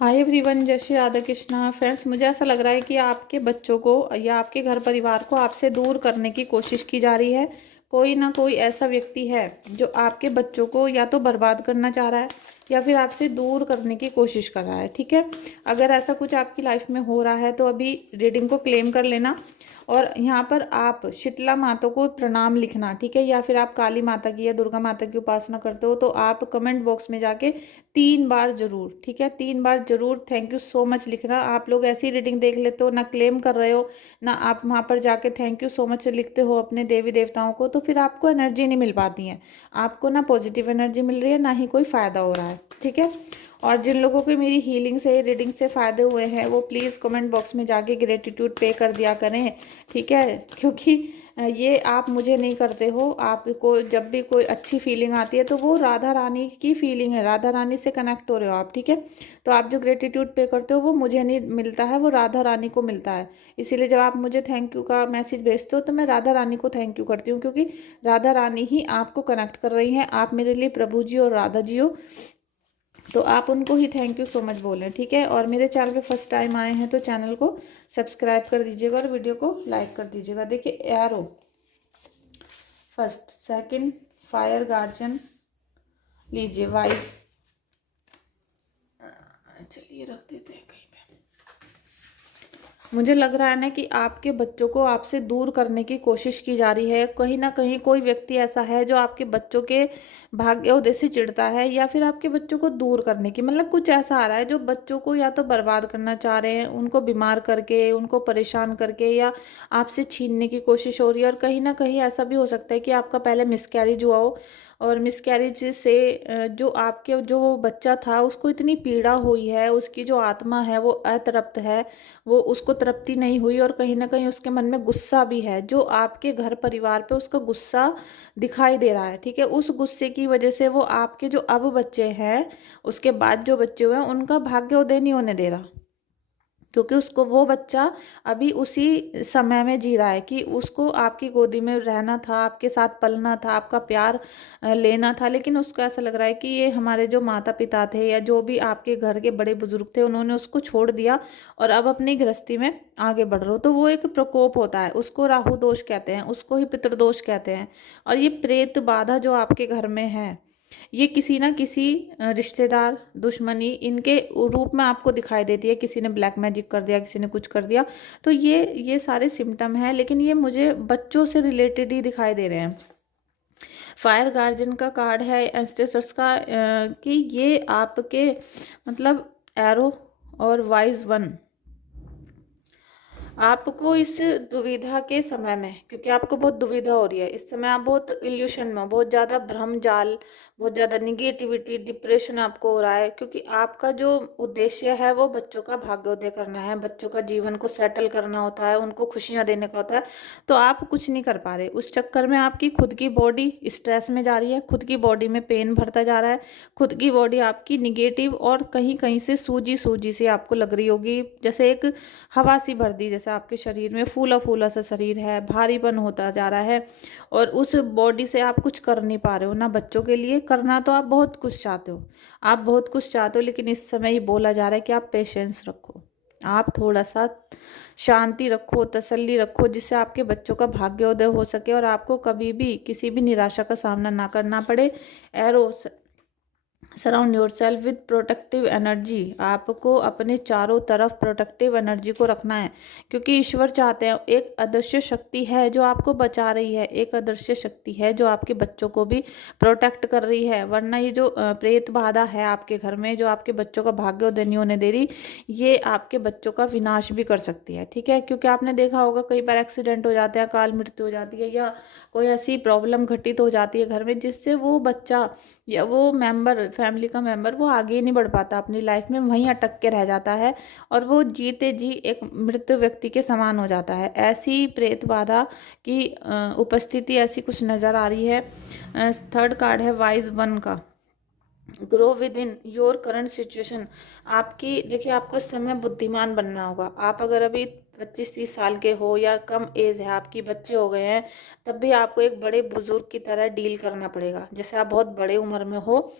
Hi everyone, जय Shri Radha Krishna. Friends, मुझे ऐसा लग रहा है कि आपके बच्चों को या आपके घर परिवार को आपसे दूर करने की कोशिश की जा रही है। कोई ना कोई ऐसा व्यक्ति है जो आपके बच्चों को या तो बर्बाद करना चाह रहा है या फिर आपसे दूर करने की कोशिश कर रहा है। ठीक है, अगर ऐसा कुछ आपकी लाइफ में हो रहा है तो अभी रीडिंग को क्लेम कर लेना और यहाँ पर आप शीतला माता को प्रणाम लिखना। ठीक है, या फिर आप काली माता की या दुर्गा माता की उपासना करते हो तो आप कमेंट बॉक्स में जाके 3 बार जरूर, ठीक है, 3 बार जरूर थैंक यू सो मच लिखना। आप लोग ऐसी रीडिंग देख लेते हो, ना क्लेम कर रहे हो ना आप वहाँ पर जाके थैंक यू सो मच लिखते हो अपने देवी देवताओं को, तो फिर आपको एनर्जी नहीं मिल पाती है। आपको ना पॉजिटिव एनर्जी मिल रही है ना ही कोई फ़ायदा हो रहा है। ठीक है, और जिन लोगों को मेरी हीलिंग से रीडिंग से फ़ायदे हुए हैं वो प्लीज़ कमेंट बॉक्स में जाके ग्रेटिट्यूड पे कर दिया करें। ठीक है, क्योंकि ये आप मुझे नहीं करते हो। आपको जब भी कोई अच्छी फीलिंग आती है तो वो राधा रानी की फीलिंग है, राधा रानी से कनेक्ट हो रहे हो आप। ठीक है, तो आप जो ग्रेटिट्यूड पे करते हो वो मुझे नहीं मिलता है, वो राधा रानी को मिलता है। इसीलिए जब आप मुझे थैंक यू का मैसेज भेजते हो तो मैं राधा रानी को थैंक यू करती हूँ, क्योंकि राधा रानी ही आपको कनेक्ट कर रही हैं। आप मेरे लिए प्रभु जी और राधा जी हो, तो आप उनको ही थैंक यू सो मच बोलें। ठीक है, और मेरे चैनल पे फर्स्ट टाइम आए हैं तो चैनल को सब्सक्राइब कर दीजिएगा और वीडियो को लाइक कर दीजिएगा। देखिए, arrow first, second, fire guardian लीजिए, वाइस। चलिए रख देते हैं कहीं पे। मुझे लग रहा है ना कि आपके बच्चों को आपसे दूर करने की कोशिश की जा रही है। कहीं ना कहीं कोई व्यक्ति ऐसा है जो आपके बच्चों के भाग्योदय से चिढ़ता है या फिर आपके बच्चों को दूर करने की, मतलब कुछ ऐसा आ रहा है जो बच्चों को या तो बर्बाद करना चाह रहे हैं, उनको बीमार करके, उनको परेशान करके, या आपसे छीनने की कोशिश हो रही है। और कहीं ना कहीं ऐसा भी हो सकता है कि आपका पहले मिसकैरेज हुआ हो और मिसकैरेज से जो आपके जो वो बच्चा था उसको इतनी पीड़ा हुई है, उसकी जो आत्मा है वो अतृप्त है, वो उसको तृप्ति नहीं हुई और कहीं ना कहीं उसके मन में गुस्सा भी है, जो आपके घर परिवार पे उसका गुस्सा दिखाई दे रहा है। ठीक है, उस गुस्से की वजह से वो आपके जो अब बच्चे हैं, उसके बाद जो बच्चे हुए हैं, उनका भाग्योदय नहीं होने दे रहा, क्योंकि उसको वो बच्चा अभी उसी समय में जी रहा है कि उसको आपकी गोदी में रहना था, आपके साथ पलना था, आपका प्यार लेना था। लेकिन उसको ऐसा लग रहा है कि ये हमारे जो माता पिता थे या जो भी आपके घर के बड़े बुजुर्ग थे उन्होंने उसको छोड़ दिया और अब अपनी गृहस्थी में आगे बढ़ रहे हो। तो वो एक प्रकोप होता है, उसको राहु दोष कहते हैं, उसको ही पितृदोष कहते हैं। और ये प्रेत बाधा जो आपके घर में है, ये किसी ना किसी रिश्तेदार, दुश्मनी, इनके रूप में आपको दिखाई देती है। किसी ने ब्लैक मैजिक कर दिया, किसी ने कुछ कर दिया, तो ये सारे सिम्टम हैं। लेकिन ये मुझे बच्चों से रिलेटेड ही दिखाई दे रहे हैं। फायर गार्जियन का कार्ड है, एंसेस्टर्स का, कि ये आपके मतलब एरो और वाइज वन आपको इस दुविधा के समय में, क्योंकि आपको बहुत दुविधा हो रही है इस समय, आप बहुत इल्यूशन में हो, बहुत ज़्यादा भ्रम जाल, बहुत ज़्यादा निगेटिविटी, डिप्रेशन आपको हो रहा है, क्योंकि आपका जो उद्देश्य है वो बच्चों का भाग्योदय करना है, बच्चों का जीवन को सेटल करना होता है, उनको खुशियाँ देने का होता है। तो आप कुछ नहीं कर पा रहे, उस चक्कर में आपकी खुद की बॉडी स्ट्रेस में जा रही है, खुद की बॉडी में पेन भरता जा रहा है, खुद की बॉडी आपकी निगेटिव और कहीं कहीं से सूजी सूजी सी आपको लग रही होगी, जैसे एक हवा सी भर दी, जैसे आपके शरीर में फूला फूला सा शरीर है, भारीपन होता जा रहा है और उस बॉडी से आप कुछ कर नहीं पा रहे हो ना। बच्चों के लिए करना तो आप बहुत कुछ चाहते हो, आप बहुत कुछ चाहते हो, लेकिन इस समय ही बोला जा रहा है कि आप पेशेंस रखो, आप थोड़ा सा शांति रखो, तसल्ली रखो, जिससे आपके बच्चों का भाग्योदय हो सके और आपको कभी भी किसी भी निराशा का सामना ना करना पड़े। Arrow, surround your self with protective energy, आपको अपने चारों तरफ प्रोटेक्टिव एनर्जी को रखना है, क्योंकि ईश्वर चाहते हैं, एक अदृश्य शक्ति है जो आपको बचा रही है, एक अदृश्य शक्ति है जो आपके बच्चों को भी प्रोटेक्ट कर रही है। वरना ये जो प्रेत बाधा है आपके घर में, जो आपके बच्चों का भाग्योदय नहीं होने दे रही, ये आपके बच्चों का विनाश भी कर सकती है। ठीक है, क्योंकि आपने देखा होगा कई बार एक्सीडेंट हो जाते हैं, अकाल मृत्यु हो जाती है, या कोई ऐसी प्रॉब्लम घटित हो जाती है घर में जिससे वो बच्चा या वो मेंबर, फैमिली का मेंबर, वो आगे नहीं बढ़ पाता अपनी लाइफ में, वहीं अटक के रह जाता है और वो जीते जी एक मृत व्यक्ति के समान हो जाता है। ऐसी प्रेत बाधा की उपस्थिति ऐसी कुछ नज़र आ रही है। थर्ड कार्ड है वाइज वन का, grow with in your current situation. आपकी देखिए, आपको इस समय बुद्धिमान बनना होगा। आप अगर अभी 25-30 साल के हो या कम एज है आपकी, बच्चे हो गए हैं, तब भी आपको एक बड़े बुजुर्ग की तरह डील करना पड़ेगा, जैसे आप बहुत बड़े उम्र में हो।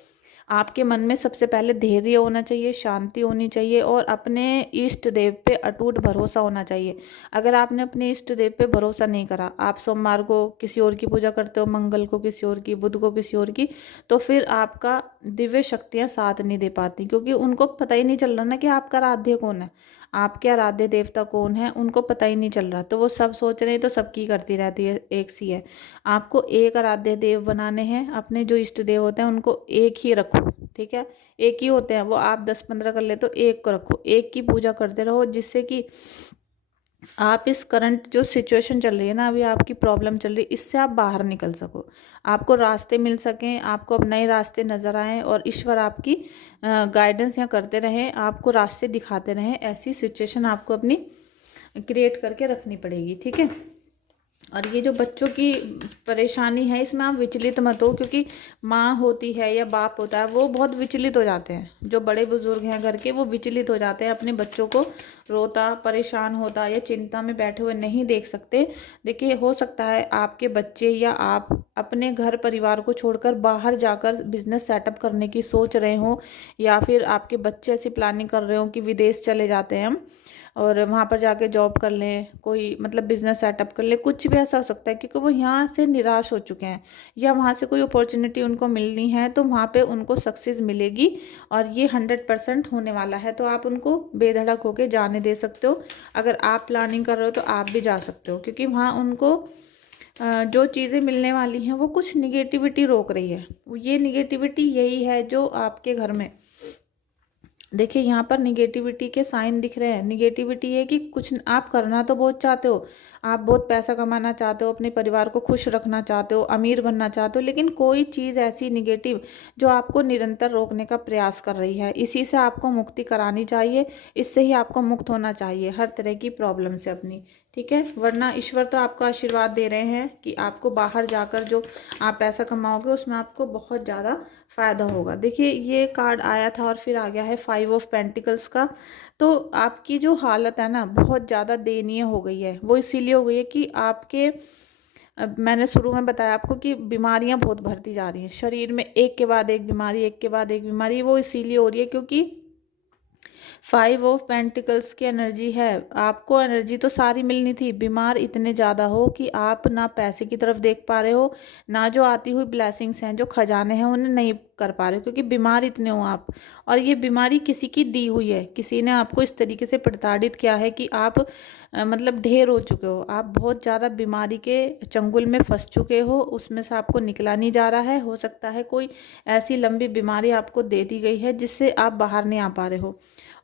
आपके मन में सबसे पहले धैर्य होना चाहिए, शांति होनी चाहिए और अपने इष्ट देव पे अटूट भरोसा होना चाहिए। अगर आपने अपने इष्ट देव पे भरोसा नहीं करा, आप सोमवार को किसी और की पूजा करते हो, मंगल को किसी और की, बुध को किसी और की, तो फिर आपका दिव्य शक्तियाँ साथ नहीं दे पाती, क्योंकि उनको पता ही नहीं चल रहा ना कि आपका आराध्य कौन है, आपके आराध्य देवता कौन है, उनको पता ही नहीं चल रहा। तो वो सब सोच रहे हैं तो सबकी करती रहती है, एक सी है। आपको एक आराध्य देव बनाने हैं, अपने जो इष्ट देव होते हैं उनको एक ही रखो, ठीक है। एक ही होते हैं वो, आप 10-15 कर ले तो एक को रखो, एक की पूजा करते रहो, जिससे कि आप इस करंट जो सिचुएशन चल रही है ना, अभी आपकी प्रॉब्लम चल रही है, इससे आप बाहर निकल सको, आपको रास्ते मिल सकें, आपको अब नए रास्ते नज़र आएँ और ईश्वर आपकी गाइडेंस यहाँ करते रहें, आपको रास्ते दिखाते रहें। ऐसी सिचुएशन आपको अपनी क्रिएट करके रखनी पड़ेगी, ठीक है। और ये जो बच्चों की परेशानी है, इसमें आप विचलित मत हो, क्योंकि माँ होती है या बाप होता है वो बहुत विचलित हो जाते हैं। जो बड़े बुजुर्ग हैं घर के, वो विचलित हो जाते हैं, अपने बच्चों को रोता परेशान होता या चिंता में बैठे हुए नहीं देख सकते। देखिए, हो सकता है आपके बच्चे या आप अपने घर परिवार को छोड़कर बाहर जाकर बिजनेस सेटअप करने की सोच रहे हों, या फिर आपके बच्चे ऐसी प्लानिंग कर रहे हो कि विदेश चले जाते हैं हम और वहाँ पर जाके जॉब कर लें, कोई मतलब बिजनेस सेटअप कर लें, कुछ भी ऐसा हो सकता है, क्योंकि वो यहाँ से निराश हो चुके हैं या वहाँ से कोई अपॉर्चुनिटी उनको मिलनी है तो वहाँ पे उनको सक्सेस मिलेगी और ये 100% होने वाला है। तो आप उनको बेधड़क होके जाने दे सकते हो। अगर आप प्लानिंग कर रहे हो तो आप भी जा सकते हो, क्योंकि वहाँ उनको जो चीज़ें मिलने वाली हैं वो कुछ निगेटिविटी रोक रही है। ये निगेटिविटी यही है जो आपके घर में, देखिए यहाँ पर निगेटिविटी के साइन दिख रहे हैं। निगेटिविटी है कि कुछ आप करना तो बहुत चाहते हो, आप बहुत पैसा कमाना चाहते हो, अपने परिवार को खुश रखना चाहते हो, अमीर बनना चाहते हो, लेकिन कोई चीज़ ऐसी निगेटिव जो आपको निरंतर रोकने का प्रयास कर रही है, इसी से आपको मुक्ति करानी चाहिए, इससे ही आपको मुक्त होना चाहिए हर तरह की प्रॉब्लम से अपनी, ठीक है। वरना ईश्वर तो आपको आशीर्वाद दे रहे हैं कि आपको बाहर जाकर जो आप पैसा कमाओगे उसमें आपको बहुत ज़्यादा फ़ायदा होगा। देखिए, ये कार्ड आया था और फिर आ गया है 5 ऑफ पेंटिकल्स का। तो आपकी जो हालत है ना, बहुत ज़्यादा दयनीय हो गई है। वो इसीलिए हो गई है कि आपके मैंने शुरू में बताया आपको कि बीमारियां बहुत बढ़ती जा रही हैं शरीर में, एक के बाद एक बीमारी, एक के बाद एक बीमारी। वो इसीलिए हो रही है क्योंकि 5 ऑफ पेंटिकल्स की एनर्जी है। आपको एनर्जी तो सारी मिलनी थी, बीमार इतने ज़्यादा हो कि आप ना पैसे की तरफ देख पा रहे हो, ना जो आती हुई ब्लेसिंग्स हैं, जो खजाने हैं, उन्हें नहीं कर पा रहे हो, क्योंकि बीमार इतने हो आप। और ये बीमारी किसी की दी हुई है, किसी ने आपको इस तरीके से प्रताड़ित किया है कि आप मतलब ढेर हो चुके हो, आप बहुत ज़्यादा बीमारी के चंगुल में फंस चुके हो, उसमें से आपको निकला नहीं जा रहा है। हो सकता है कोई ऐसी लंबी बीमारी आपको दे दी गई है जिससे आप बाहर नहीं आ पा रहे हो,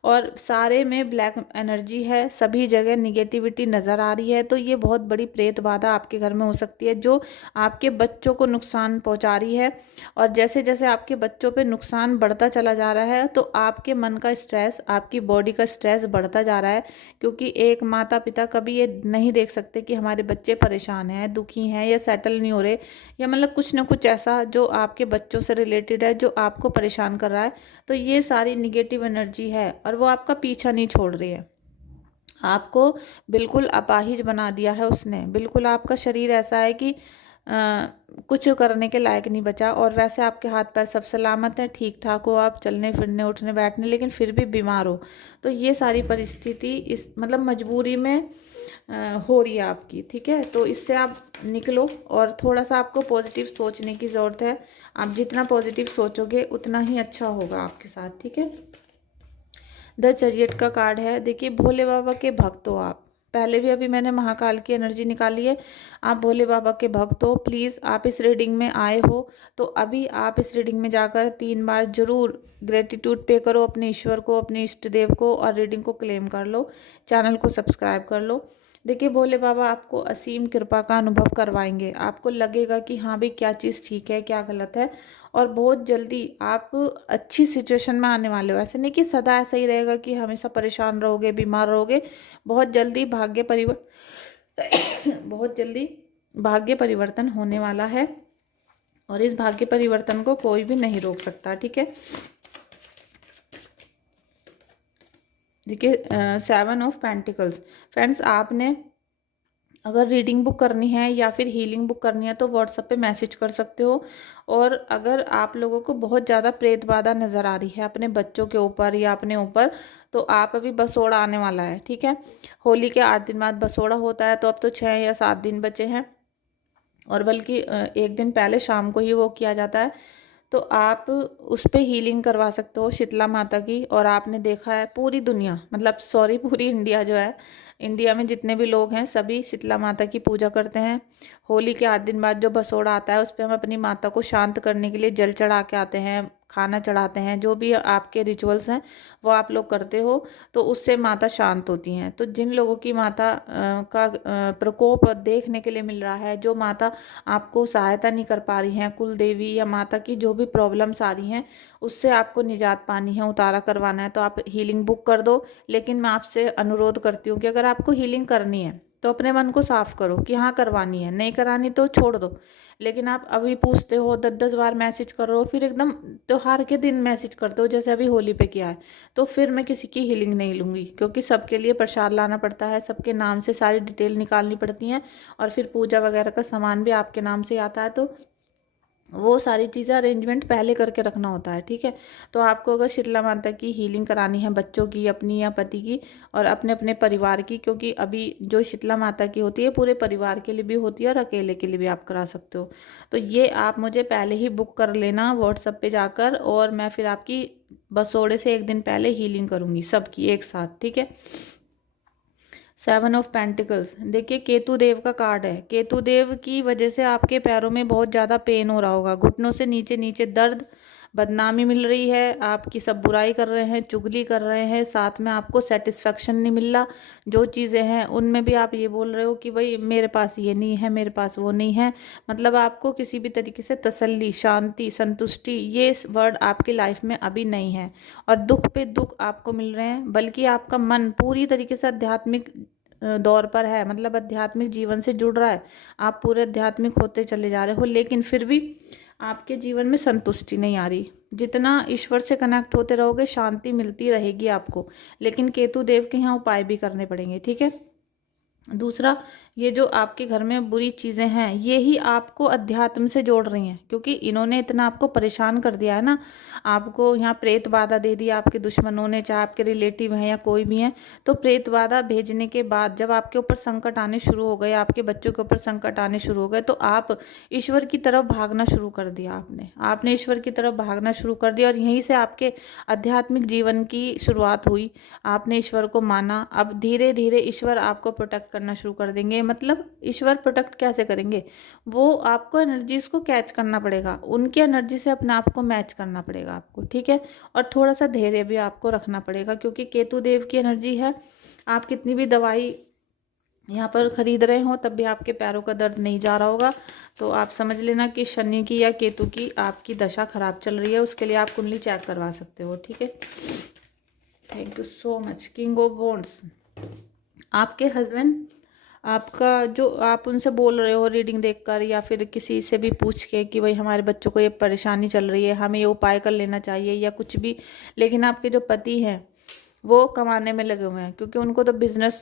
और सारे में ब्लैक एनर्जी है, सभी जगह निगेटिविटी नज़र आ रही है। तो ये बहुत बड़ी प्रेत बाधा आपके घर में हो सकती है जो आपके बच्चों को नुकसान पहुंचा रही है। और जैसे जैसे आपके बच्चों पे नुकसान बढ़ता चला जा रहा है तो आपके मन का स्ट्रेस, आपकी बॉडी का स्ट्रेस बढ़ता जा रहा है, क्योंकि एक माता पिता कभी ये नहीं देख सकते कि हमारे बच्चे परेशान हैं, दुखी हैं या सेटल नहीं हो रहे, या मतलब कुछ ना कुछ ऐसा जो आपके बच्चों से रिलेटेड है जो आपको परेशान कर रहा है। तो ये सारी निगेटिव एनर्जी है और वो आपका पीछा नहीं छोड़ रही है, आपको बिल्कुल अपाहिज बना दिया है उसने। बिल्कुल आपका शरीर ऐसा है कि कुछ करने के लायक नहीं बचा, और वैसे आपके हाथ पैर सब सलामत हैं, ठीक ठाक हो आप, चलने फिरने उठने बैठने, लेकिन फिर भी बीमार हो। तो ये सारी परिस्थिति इस मतलब मजबूरी में हो रही है आपकी, ठीक है। तो इससे आप निकलो और थोड़ा सा आपको पॉजिटिव सोचने की ज़रूरत है। आप जितना पॉजिटिव सोचोगे उतना ही अच्छा होगा आपके साथ, ठीक है। द चैरियट का कार्ड है। देखिए, भोले बाबा के भक्त हो आप, पहले भी अभी मैंने महाकाल की एनर्जी निकाली है, आप भोले बाबा के भक्त हो। प्लीज़, आप इस रीडिंग में आए हो तो अभी आप इस रीडिंग में जाकर 3 बार जरूर ग्रेटिट्यूड पे करो अपने ईश्वर को, अपने इष्ट देव को, और रीडिंग को क्लेम कर लो, चैनल को सब्सक्राइब कर लो। देखिए, भोले बाबा आपको असीम कृपा का अनुभव करवाएंगे, आपको लगेगा कि हाँ भाई, क्या चीज़ ठीक है क्या गलत है, और बहुत जल्दी आप अच्छी सिचुएशन में आने वाले हो। ऐसे नहीं कि सदा ऐसा ही रहेगा कि हमेशा परेशान रहोगे, बीमार रहोगे। बहुत जल्दी बहुत जल्दी भाग्य परिवर्तन होने वाला है, और इस भाग्य परिवर्तन को कोई भी नहीं रोक सकता, ठीक है। देखिए, 7 ऑफ पेंटिकल्स। फ्रेंड्स, आपने अगर रीडिंग बुक करनी है या फिर हीलिंग बुक करनी है तो व्हाट्सएप पे मैसेज कर सकते हो। और अगर आप लोगों को बहुत ज़्यादा प्रेत बाधा नज़र आ रही है अपने बच्चों के ऊपर या अपने ऊपर, तो आप अभी बसोड़ा आने वाला है, ठीक है। होली के 8 दिन बाद बसोड़ा होता है, तो अब तो 6 या 7 दिन बचे हैं, और बल्कि एक दिन पहले शाम को ही वो किया जाता है। तो आप उस पे हीलिंग करवा सकते हो शीतला माता की। और आपने देखा है पूरी दुनिया, मतलब सॉरी पूरी इंडिया जो है, इंडिया में जितने भी लोग हैं सभी शीतला माता की पूजा करते हैं। होली के 8 दिन बाद जो बसोड़ा आता है उस पर हम अपनी माता को शांत करने के लिए जल चढ़ा के आते हैं, खाना चढ़ाते हैं, जो भी आपके रिचुअल्स हैं वो आप लोग करते हो, तो उससे माता शांत होती हैं। तो जिन लोगों की माता का प्रकोप देखने के लिए मिल रहा है, जो माता आपको सहायता नहीं कर पा रही हैं, कुल देवी या माता की जो भी प्रॉब्लम्स आ रही हैं उससे आपको निजात पानी है, उतारा करवाना है, तो आप हीलिंग बुक कर दो। लेकिन मैं आपसे अनुरोध करती हूँ कि अगर आपको हीलिंग करनी है तो अपने मन को साफ करो कि हाँ करवानी है, नहीं करानी तो छोड़ दो। लेकिन आप अभी पूछते हो, 10-10 बार मैसेज कर रहे हो, फिर एकदम त्योहार के दिन मैसेज करते हो जैसे अभी होली पे किया है, तो फिर मैं किसी की हीलिंग नहीं लूँगी, क्योंकि सबके लिए प्रसाद लाना पड़ता है, सबके नाम से सारी डिटेल निकालनी पड़ती हैं, और फिर पूजा वगैरह का सामान भी आपके नाम से आता है, तो वो सारी चीज़ें अरेंजमेंट पहले करके रखना होता है, ठीक है। तो आपको अगर शीतला माता की हीलिंग करानी है, बच्चों की, अपनी या पति की, और अपने अपने परिवार की, क्योंकि अभी जो शीतला माता की होती है पूरे परिवार के लिए भी होती है और अकेले के लिए भी आप करा सकते हो। तो ये आप मुझे पहले ही बुक कर लेना व्हाट्सएप पे जाकर, और मैं फिर आपकी बसोड़े से एक दिन पहले हीलिंग करूँगी सबकी एक साथ, ठीक है। 7 ऑफ पेंटिकल्स, देखिए केतु देव का कार्ड है। केतु देव की वजह से आपके पैरों में बहुत ज़्यादा पेन हो रहा होगा, घुटनों से नीचे नीचे दर्द, बदनामी मिल रही है, आपकी सब बुराई कर रहे हैं, चुगली कर रहे हैं, साथ में आपको सेटिस्फेक्शन नहीं मिल रहा। जो चीज़ें हैं उनमें भी आप ये बोल रहे हो कि भाई मेरे पास ये नहीं है, मेरे पास वो नहीं है, मतलब आपको किसी भी तरीके से तसल्ली, शांति, संतुष्टि, ये वर्ड आपकी लाइफ में अभी नहीं है। और दुख पे दुख आपको मिल रहे हैं, बल्कि आपका मन पूरी तरीके से आध्यात्मिक दौर पर है, मतलब आध्यात्मिक जीवन से जुड़ रहा है, आप पूरे आध्यात्मिक होते चले जा रहे हो, लेकिन फिर भी आपके जीवन में संतुष्टि नहीं आ रही। जितना ईश्वर से कनेक्ट होते रहोगे शांति मिलती रहेगी आपको, लेकिन केतु देव के यहाँ उपाय भी करने पड़ेंगे, ठीक है। दूसरा, ये जो आपके घर में बुरी चीज़ें हैं ये ही आपको अध्यात्म से जोड़ रही हैं, क्योंकि इन्होंने इतना आपको परेशान कर दिया है ना, आपको यहाँ प्रेत बाधा दे दी आपके दुश्मनों ने, चाहे आपके रिलेटिव हैं या कोई भी हैं। तो प्रेत बाधा भेजने के बाद जब आपके ऊपर संकट आने शुरू हो गए, आपके बच्चों के ऊपर संकट आने शुरू हो गए, तो आप ईश्वर की तरफ भागना शुरू कर दिया, आपने ईश्वर की तरफ भागना शुरू कर दिया, और यहीं से आपके आध्यात्मिक जीवन की शुरुआत हुई। आपने ईश्वर को माना, अब धीरे धीरे ईश्वर आपको प्रोटेक्ट करना शुरू कर देंगे। मतलब ईश्वर प्रोटेक्ट कैसे करेंगे, वो आपको एनर्जीज को कैच करना पड़ेगा, उनकी एनर्जी से अपने आप को मैच करना पड़ेगा आपको, ठीक है। और थोड़ा सा धैर्य भी आपको रखना पड़ेगा, क्योंकि केतु देव की एनर्जी है। आप कितनी भी दवाई यहाँ पर खरीद रहे हो तब भी आपके पैरों का दर्द नहीं जा रहा होगा, तो आप समझ लेना कि शनि की या केतु की आपकी दशा खराब चल रही है। उसके लिए आप कुंडली चेक करवा सकते हो, ठीक है। Thank you so much. King of wands, आपके हस्बैंड, आपका जो आप उनसे बोल रहे हो रीडिंग देखकर या फिर किसी से भी पूछ के कि भाई हमारे बच्चों को ये परेशानी चल रही है, हमें ये उपाय कर लेना चाहिए या कुछ भी, लेकिन आपके जो पति हैं वो कमाने में लगे हुए हैं, क्योंकि उनको तो बिजनेस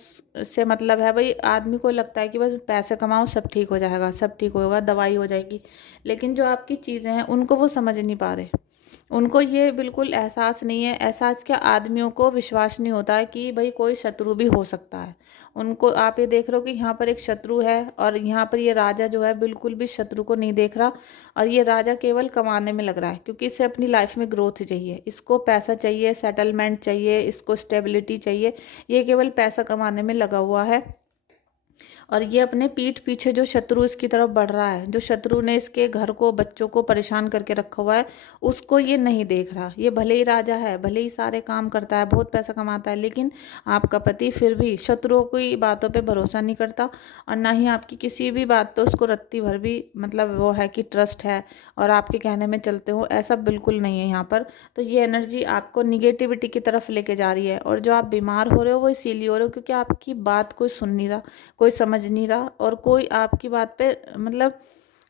से मतलब है। भाई आदमी को लगता है कि बस पैसे कमाओ सब ठीक हो जाएगा, सब ठीक होगा, दवाई हो जाएगी, लेकिन जो आपकी चीज़ें हैं उनको वो समझ नहीं पा रहे। उनको ये बिल्कुल एहसास नहीं है, एहसास क्या, आदमियों को विश्वास नहीं होता है कि भाई कोई शत्रु भी हो सकता है। उनको आप ये देख रहे हो कि यहाँ पर एक शत्रु है, और यहाँ पर ये राजा जो है बिल्कुल भी शत्रु को नहीं देख रहा, और ये राजा केवल कमाने में लग रहा है, क्योंकि इसे अपनी लाइफ में ग्रोथ चाहिए, इसको पैसा चाहिए, सेटलमेंट चाहिए, इसको स्टेबिलिटी चाहिए, ये केवल पैसा कमाने में लगा हुआ है। और ये अपने पीठ पीछे जो शत्रु इसकी तरफ बढ़ रहा है, जो शत्रु ने इसके घर को, बच्चों को परेशान करके रखा हुआ है, उसको ये नहीं देख रहा। ये भले ही राजा है, भले ही सारे काम करता है, बहुत पैसा कमाता है, लेकिन आपका पति फिर भी शत्रुओं की बातों पे भरोसा नहीं करता, और ना ही आपकी किसी भी बात पे उसको रत्ती भर भी मतलब वो है कि ट्रस्ट है और आपके कहने में चलते हो, ऐसा बिल्कुल नहीं है यहाँ पर। तो ये एनर्जी आपको निगेटिविटी की तरफ लेके जा रही है, और जो आप बीमार हो रहे हो वो इसीलिए हो रहे हो क्योंकि आपकी बात कोई सुन नहीं रहा, कोई समझ नहीं रहा, और कोई आपकी बात पे मतलब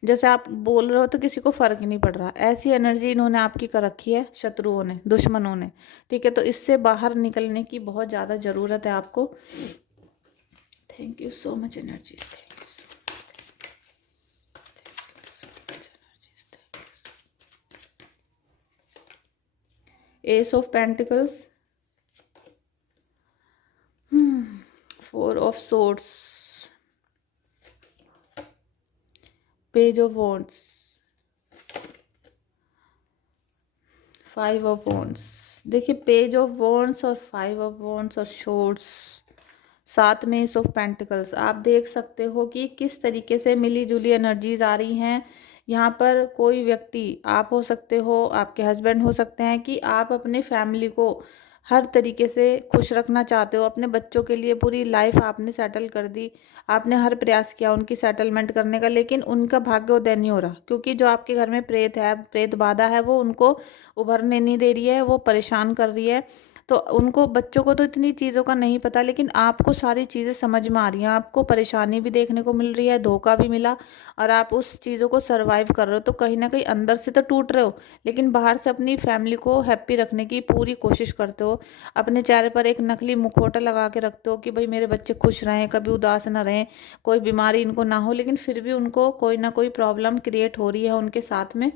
जैसे आप बोल रहे हो तो किसी को फर्क ही नहीं पड़ रहा। ऐसी एनर्जी इन्होंने आपकी कर रखी है शत्रुओं ने, दुश्मनों ने, ठीक है। तो इससे बाहर निकलने की बहुत ज़्यादा ज़रूरत है आपको। Thank you so much energies, thank you so much energies. S of pentacles, 4 of swords, page of wands, 5 of wands. देखिए पेज ऑफ वॉन्ड्स और 5 ऑफ वॉन्ड्स और शॉर्ट्स, साथ में एस ऑफ पेंटिकल्स। आप देख सकते हो कि किस तरीके से मिली जुली एनर्जीज आ रही हैं। यहाँ पर कोई व्यक्ति, आप हो सकते हो, आपके हस्बैंड हो सकते हैं, कि आप अपने फैमिली को हर तरीके से खुश रखना चाहते हो। अपने बच्चों के लिए पूरी लाइफ आपने सेटल कर दी, आपने हर प्रयास किया उनकी सेटलमेंट करने का, लेकिन उनका भाग्योदय नहीं हो रहा, क्योंकि जो आपके घर में प्रेत है, प्रेत बाधा है, वो उनको उभरने नहीं दे रही है, वो परेशान कर रही है। तो उनको, बच्चों को तो इतनी चीज़ों का नहीं पता, लेकिन आपको सारी चीज़ें समझ में आ रही हैं। आपको परेशानी भी देखने को मिल रही है, धोखा भी मिला, और आप उस चीज़ों को सरवाइव कर रहे हो। तो कहीं ना कहीं अंदर से तो टूट रहे हो, लेकिन बाहर से अपनी फैमिली को हैप्पी रखने की पूरी कोशिश करते हो। अपने चेहरे पर एक नकली मुखौटा लगा के रखते हो कि भाई मेरे बच्चे खुश रहें, कभी उदास ना रहें, कोई बीमारी इनको ना हो, लेकिन फिर भी उनको कोई ना कोई प्रॉब्लम क्रिएट हो रही है उनके साथ में।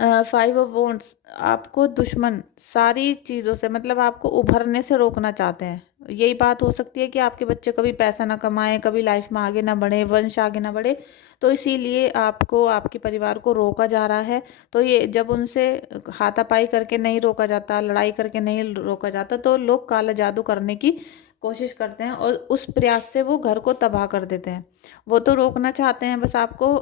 5 ऑफ वॉन्ड्स, आपको दुश्मन सारी चीज़ों से, मतलब आपको उभरने से रोकना चाहते हैं। यही बात हो सकती है कि आपके बच्चे कभी पैसा ना कमाएं, कभी लाइफ में आगे ना बढ़े, वंश आगे ना बढ़े, तो इसीलिए आपको, आपके परिवार को रोका जा रहा है। तो ये जब उनसे हाथापाई करके नहीं रोका जाता, लड़ाई करके नहीं रोका जाता, तो लोग काला जादू करने की कोशिश करते हैं, और उस प्रयास से वो घर को तबाह कर देते हैं। वो तो रोकना चाहते हैं बस आपको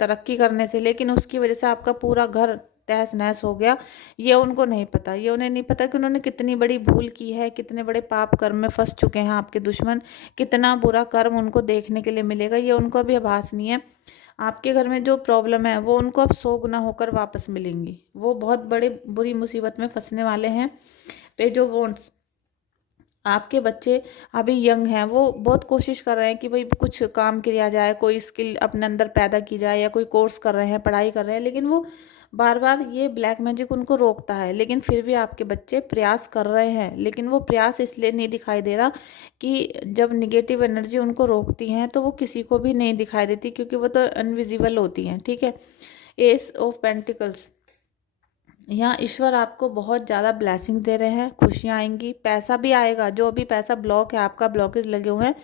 तरक्की करने से, लेकिन उसकी वजह से आपका पूरा घर तहस नहस हो गया। ये उनको नहीं पता, ये उन्हें नहीं पता कि उन्होंने कितनी बड़ी भूल की है, कितने बड़े पाप कर्म में फंस चुके हैं आपके दुश्मन, कितना बुरा कर्म उनको देखने के लिए मिलेगा, ये उनको अभी आभास नहीं है। आपके घर में जो प्रॉब्लम है वो उनको अब 100 गुना होकर वापस मिलेंगी। वो बहुत बड़े बुरी मुसीबत में फंसने वाले हैं। पेज ऑफ वॉन्ड्स, आपके बच्चे अभी यंग हैं, वो बहुत कोशिश कर रहे हैं कि भाई कुछ काम किया जाए, कोई स्किल अपने अंदर पैदा की जाए, या कोई कोर्स कर रहे हैं, पढ़ाई कर रहे हैं, लेकिन वो बार बार ये ब्लैक मैजिक उनको रोकता है। लेकिन फिर भी आपके बच्चे प्रयास कर रहे हैं, लेकिन वो प्रयास इसलिए नहीं दिखाई दे रहा कि जब निगेटिव एनर्जी उनको रोकती हैं तो वो किसी को भी नहीं दिखाई देती, क्योंकि वो तो इनविजिबल होती हैं। ठीक है। एस ऑफ पेंटिकल्स, यहाँ ईश्वर आपको बहुत ज़्यादा ब्लेसिंग दे रहे हैं, खुशियाँ आएंगी, पैसा भी आएगा। जो अभी पैसा ब्लॉक है, आपका ब्लॉकेज लगे हुए हैं,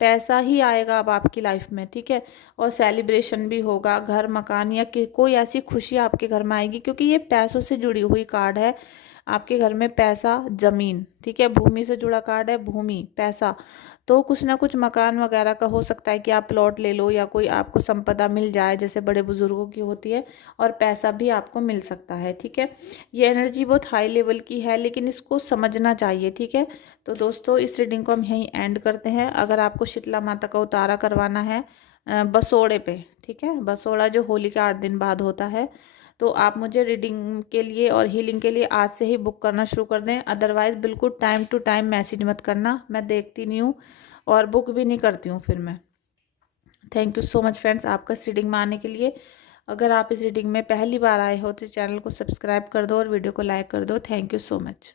पैसा ही आएगा अब आपकी लाइफ में। ठीक है। और सेलिब्रेशन भी होगा, घर मकान या कोई ऐसी खुशी आपके घर में आएगी, क्योंकि ये पैसों से जुड़ी हुई कार्ड है। आपके घर में पैसा, जमीन, ठीक है, भूमि से जुड़ा कार्ड है, भूमि, पैसा। तो कुछ ना कुछ मकान वगैरह का हो सकता है कि आप प्लॉट ले लो, या कोई आपको संपदा मिल जाए जैसे बड़े बुजुर्गों की होती है, और पैसा भी आपको मिल सकता है। ठीक है। ये एनर्जी बहुत हाई लेवल की है, लेकिन इसको समझना चाहिए। ठीक है। तो दोस्तों, इस रीडिंग को हम यहीं एंड करते हैं। अगर आपको शीतला माता का उतारा करवाना है बसोड़े पे, ठीक है, बसोड़ा जो होली के 8 दिन बाद होता है, तो आप मुझे रीडिंग के लिए और हीलिंग के लिए आज से ही बुक करना शुरू कर दें। अदरवाइज़ बिल्कुल टाइम टू टाइम मैसेज मत करना, मैं देखती नहीं हूँ और बुक भी नहीं करती हूँ फिर मैं। Thank you so much friends, आपका इस रीडिंग में आने के लिए। अगर आप इस रीडिंग में पहली बार आए हो तो चैनल को सब्सक्राइब कर दो और वीडियो को लाइक कर दो। Thank you so much.